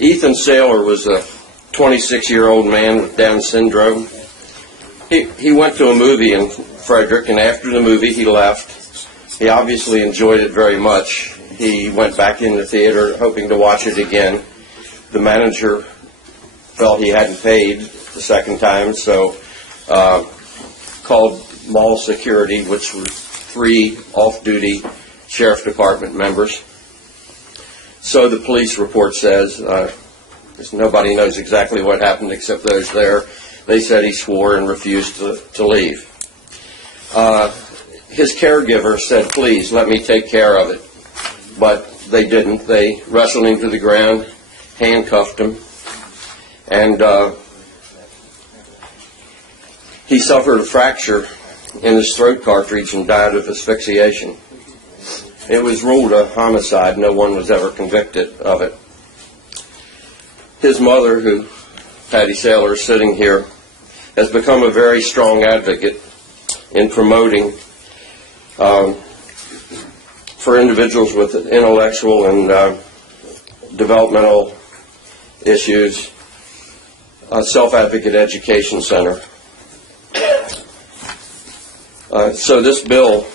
Ethan Saylor was a 26-year-old man with Down syndrome. He went to a movie in Frederick, and after the movie he left. He obviously enjoyed it very much. He went back in the theater hoping to watch it again. The manager felt he hadn't paid the second time, so called mall security, which were 3 off-duty sheriff department members. So the police report says, nobody knows exactly what happened except those there. They said he swore and refused to leave. His caregiver said, please, let me take care of it. But they didn't. They wrestled him to the ground, handcuffed him, and he suffered a fracture in his throat cartridge and died of asphyxiation. It was ruled a homicide. No one was ever convicted of it. His mother, who, Patty Saylor, is sitting here, has become a very strong advocate in promoting for individuals with intellectual and developmental issues, a Self-Advocate Education Center. So this bill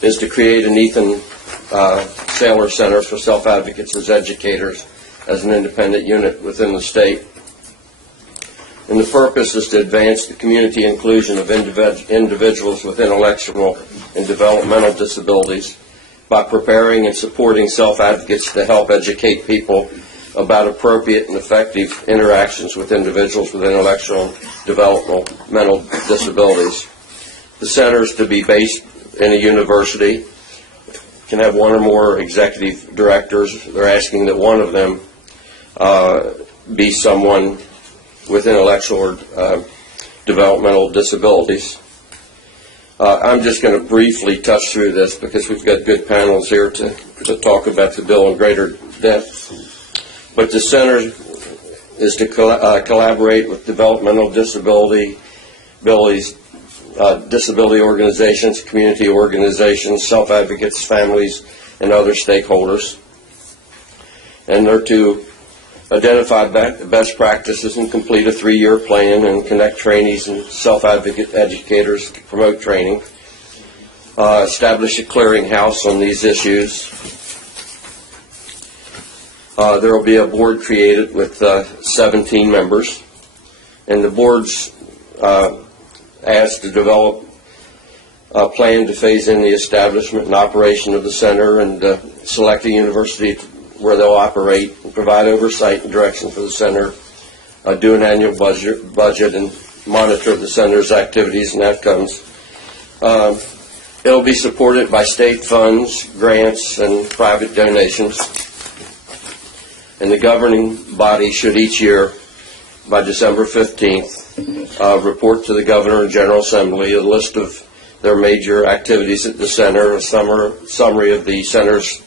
is to create an Ethan Saylor Center for Self-Advocates as educators as an independent unit within the state. And the purpose is to advance the community inclusion of individuals with intellectual and developmental disabilities by preparing and supporting self-advocates to help educate people about appropriate and effective interactions with individuals with intellectual and developmental disabilities. The center is to be based in a university, can have 1 or more executive directors. They're asking that one of them be someone with intellectual or developmental disabilities. I'm just going to briefly touch through this because we've got good panels here to talk about the bill in greater depth. But the center is to collaborate with developmental disability organizations, community organizations, self-advocates, families, and other stakeholders. And they're to identify best practices and complete a 3-year plan and connect trainees and self-advocate educators to promote training. Establish a clearinghouse on these issues. There will be a board created with 17 members, and the board's asked to develop a plan to phase in the establishment and operation of the center and select a university where they'll operate and provide oversight and direction for the center, do an annual budget and monitor the center's activities and outcomes. It'll be supported by state funds, grants, and private donations. And the governing body should each year, by December 15th, report to the Governor and General Assembly a list of their major activities at the center, a summary of the center's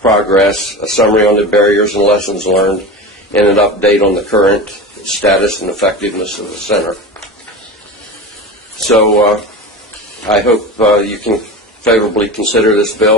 progress, a summary on the barriers and lessons learned, and an update on the current status and effectiveness of the center. So I hope you can favorably consider this bill.